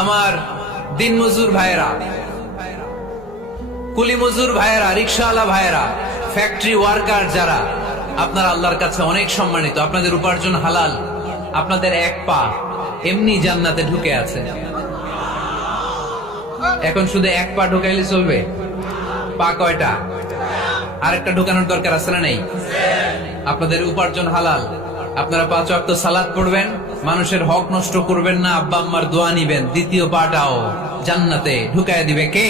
আমার দিন মজুর ভাইয়েরা, কুলি মজুর ভাইয়েরা, রিক্সাওয়ালা ভাইয়েরা ফ্যাক্টরি ওয়ার্কার যারা, আপনার আল্লাহর কাছে অনেক সম্মানিত। আপনাদের উপার্জন হালাল, আপনাদের এক পা এমনি জান্নাতে ঢুকে আছে। এখন শুধু এক পা ঢুকাইলে চলবে? পা কয়টা? আরেকটা ঢুকানোর দরকার আছে না নেই? আপনাদের উপার্জন হালাল। আপনারা পাঁচ ওয়াক্ত সালাদ পড়বেন মানুষের হক নষ্ট করবেন না, আব্বা আম্মার দোয়া নিবেন। দ্বিতীয় পাটাও জান্নাতে ঢুকায় দিবে কে?